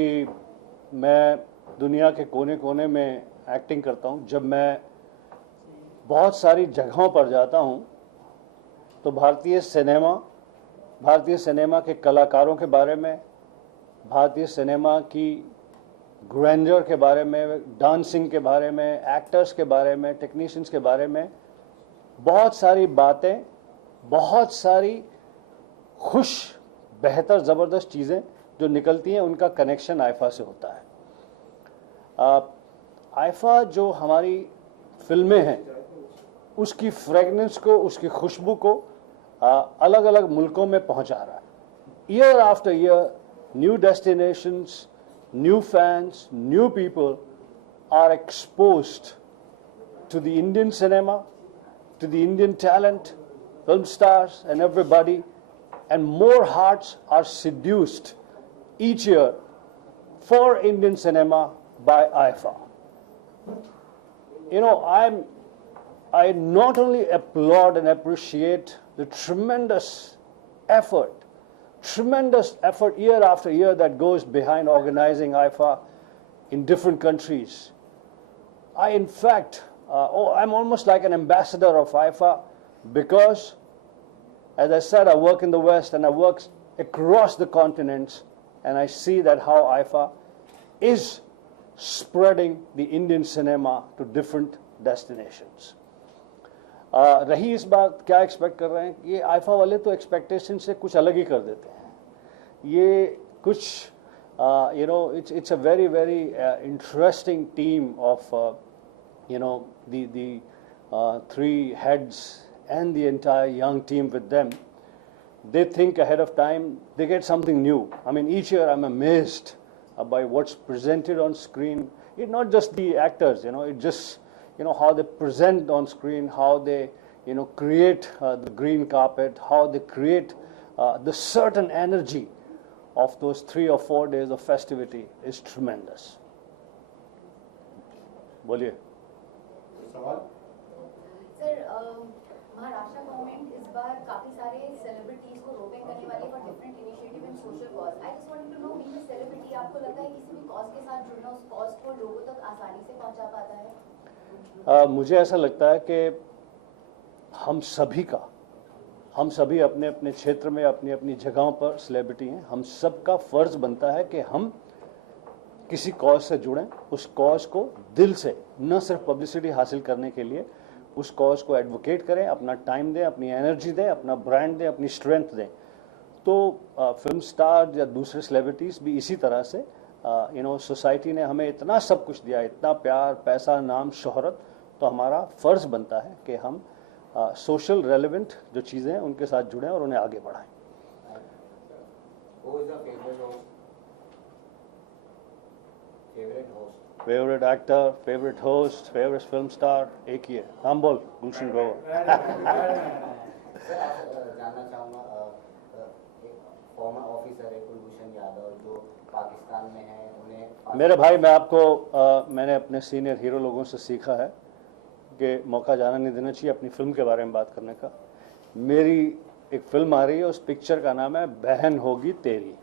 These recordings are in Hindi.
कि मैं दुनिया के कोने कोने में एक्टिंग करता हूँ। जब मैं बहुत सारी जगहों पर जाता हूँ तो भारतीय सिनेमा के कलाकारों के बारे में, भारतीय सिनेमा की ग्रैंडर के बारे में, डांसिंग के बारे में, एक्टर्स के बारे में, टेक्नीशियंस के बारे में बहुत सारी बातें, बहुत सारी खुश, बेहतर, ज़बरदस्त चीज़ें जो निकलती हैं, उनका कनेक्शन आईफा से होता है। आईफा जो हमारी फिल्में हैं उसकी फ्रेगनेंस को, उसकी खुशबू को अलग अलग मुल्कों में पहुंचा रहा है। Year after year new destinations, new fans, new people are exposed to the Indian cinema, to the Indian talent, film stars and everybody, and more hearts are seduced each year for Indian cinema by IFA. You know, I not only applaud and appreciate the tremendous effort year after year that goes behind organizing IFA in different countries. In fact, I'm almost like an ambassador of IFA because, as I said, I work in the West and I work across the continents, and I see that how IFA is spreading the Indian cinema to different destinations. रही इस बात क्या एक्सपेक्ट कर रहे हैं, ये आईफा वाले तो एक्सपेक्टेशन से कुछ अलग ही कर देते हैं। ये कुछ you know, it's a very interesting team of you know, the three heads and the entire young team with them. They think ahead of time, they get something new. I mean, each year I'm amazed by what's presented on screen. It's not just the actors, you know, it just, you know, how they present on screen, how they, you know, create the green carpet, how they create the certain energy of those 3 or 4 days of festivity is tremendous. बोलिए। सवाल? सर, महाराष्ट्र गवर्नमेंट इस बार काफी सारे सेलिब्रिटीज को रोपिंग करने वाली for different initiative and social cause. I just wanted to know, being a celebrity, आपको लगता है किसी भी कॉज के साथ जुड़ना उस कॉज को लोगों तक आसानी से पहुंचा पाता है? मुझे ऐसा लगता है कि हम सभी अपने अपने क्षेत्र में, अपनी अपनी जगहों पर सेलिब्रिटी हैं। हम सबका फर्ज बनता है कि हम किसी कॉज से जुड़ें, उस कॉज को दिल से, न सिर्फ पब्लिसिटी हासिल करने के लिए, उस कॉज को एडवोकेट करें, अपना टाइम दें, अपनी एनर्जी दें, अपना ब्रांड दें, अपनी स्ट्रेंथ दें। तो फिल्म स्टार या दूसरे सेलिब्रिटीज़ भी इसी तरह से, यू नो, सोसाइटी ने हमें इतना सब कुछ दिया, इतना प्यार, पैसा, नाम, शोहरत, तो हमारा फ़र्ज़ बनता है कि हम सोशल रेलेवेंट जो चीज़ें हैं उनके साथ जुड़ें और उन्हें आगे बढ़ाएं। Favourite actor, favourite host, favourite film star एक ही है, नाम बोल, गुलशन ग्रोवर। जानना चाहूँगा, फॉर्मर ऑफिसर है कुलभूषण यादव जो पाकिस्तान में है, उन्हें मेरे भाई, मैं आपको मैंने अपने सीनियर हीरो लोगों से सीखा है कि मौका जाना नहीं देना चाहिए अपनी फिल्म के बारे में बात करने का। मेरी एक फिल्म आ रही है, उस पिक्चर का नाम है बहन होगी तेरी।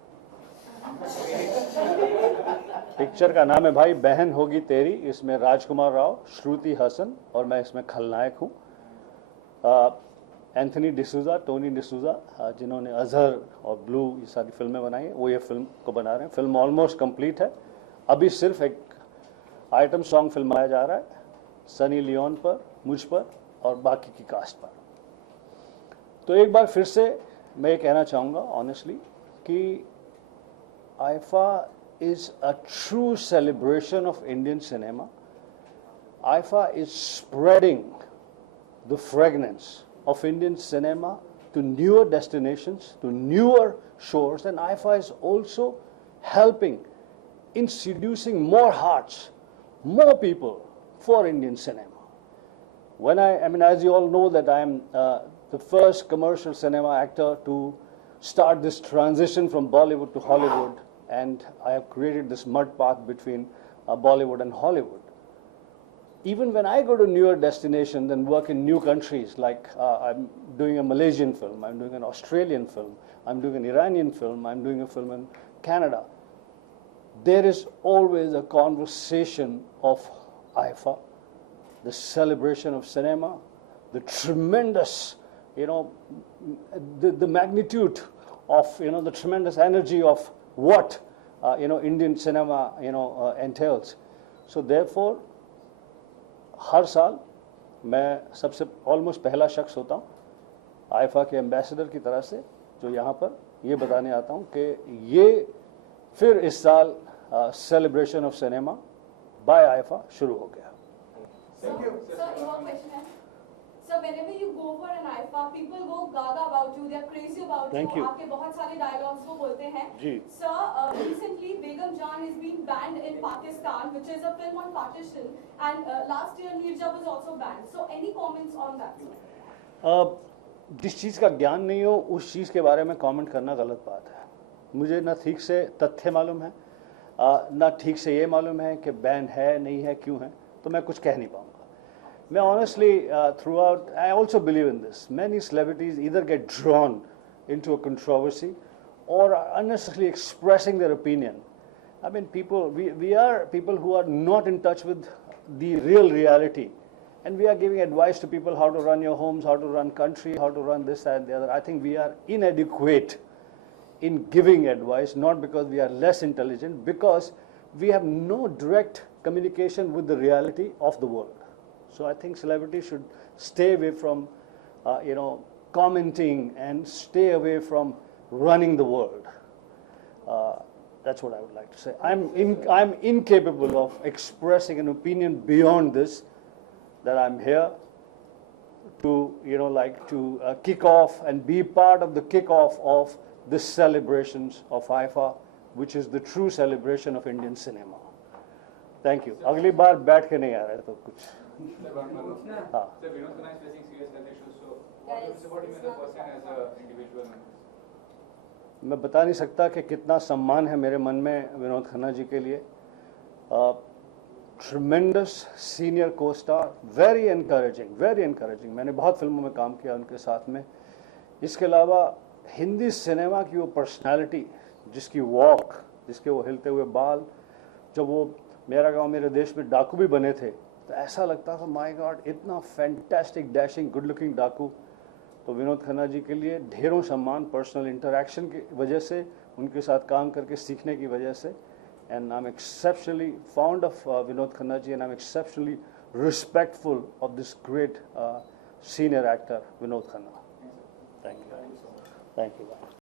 पिक्चर का नाम है भाई बहन होगी तेरी। इसमें राजकुमार राव, श्रुति हसन और मैं इसमें खलनायक हूँ। एंथनी डिसूजा, टोनी डिसूजा, जिन्होंने अजहर और ब्लू ये सारी फिल्में बनाई हैं, वो ये फिल्म को बना रहे हैं। फिल्म ऑलमोस्ट कंप्लीट है, अभी सिर्फ एक आइटम सॉन्ग फिल्माया जा रहा है सनी लियोन पर, मुझ पर और बाकी की कास्ट पर। तो एक बार फिर से मैं ये कहना चाहूँगा ऑनेस्टली कि IIFA is a true celebration of Indian cinema. IFA is spreading the fragrance of Indian cinema to newer destinations, to newer shores, and IFA is also helping in seducing more hearts, more people for Indian cinema. I mean, as you all know, that I am the first commercial cinema actor to start this transition from Bollywood to Hollywood, and I have created this mud path between Bollywood and Hollywood. Even when I go to newer destinations and work in new countries, like I'm doing a Malaysian film, I'm doing an Australian film, I'm doing an Iranian film, I'm doing a film in Canada, there is always a conversation of IFA, the celebration of cinema, the tremendous, the magnitude of, the tremendous energy of what, Indian cinema, entails. So therefore, हर साल मैं सबसे ऑलमोस्ट पहला शख्स होता हूँ आईफा के एम्बेसडर की तरह से जो यहाँ पर ये बताने आता हूँ कि ये फिर इस साल celebration of cinema by IIFA शुरू हो गया. Thank you. Sir, your question है. Sir, whenever you go for an IFA, people go gaga about you. They are crazy about Thank you. you. आपके बहुत सारे dialogues वो बोलते हैं. जी. Sir, recently Begum Jaan is being banned in Pakistan, which is a film on partition, and last year Neerja was also banned. So, any comments on that, sir? जिस चीज़ का ज्ञान नहीं हो उस चीज़ के बारे में कमेंट करना गलत बात है. मुझे ना ठीक से तथ्य मालूम है, ना ठीक से ये मालूम है कि बैन है नहीं है क्यों है, तो मैं कुछ कह नहीं पाऊँगा. मैं honestly throughout I also believe in this. Many celebrities either get drawn into a controversy or are unnecessarily expressing their opinion. I mean, we are people who are not in touch with the real reality, and we are giving advice to people how to run your homes, how to run country, how to run this, that, and the other. I think we are inadequate in giving advice, not because we are less intelligent, because we have no direct communication with the reality of the world. So I think celebrities should stay away from, commenting and stay away from running the world. That's what I would like to say. I'm incapable of expressing an opinion beyond this. That I'm here to, kick off and be part of the kickoff of the celebrations of IFA, which is the true celebration of Indian cinema. Thank you. अगली बार बैठ के नहीं आ रहे तो कुछ. हाँ. Sir, Vinod Khanna is facing serious health issues, so what do you say about him as a person, as an individual? मैं बता नहीं सकता कि कितना सम्मान है मेरे मन में विनोद खन्ना जी के लिए. ट्रिमेंडस सीनियर को स्टार, वेरी एनकरेजिंग. मैंने बहुत फिल्मों में काम किया उनके साथ में. इसके अलावा हिंदी सिनेमा की वो पर्सनालिटी, जिसकी वॉक, जिसके वो हिलते हुए बाल, जब वो मेरा गांव मेरे देश में डाकू भी बने थे तो ऐसा लगता था माय गॉड, इतना फैंटास्टिक डैशिंग गुड लुकिंग डाकू. तो विनोद खन्ना जी के लिए ढेरों सम्मान, पर्सनल इंटरेक्शन की वजह से, उनके साथ काम करके सीखने की वजह से. And I'm exceptionally fond of Vinod Khanna ji, and I'm exceptionally respectful of this great senior actor, Vinod Khanna. Thank you. Thank you.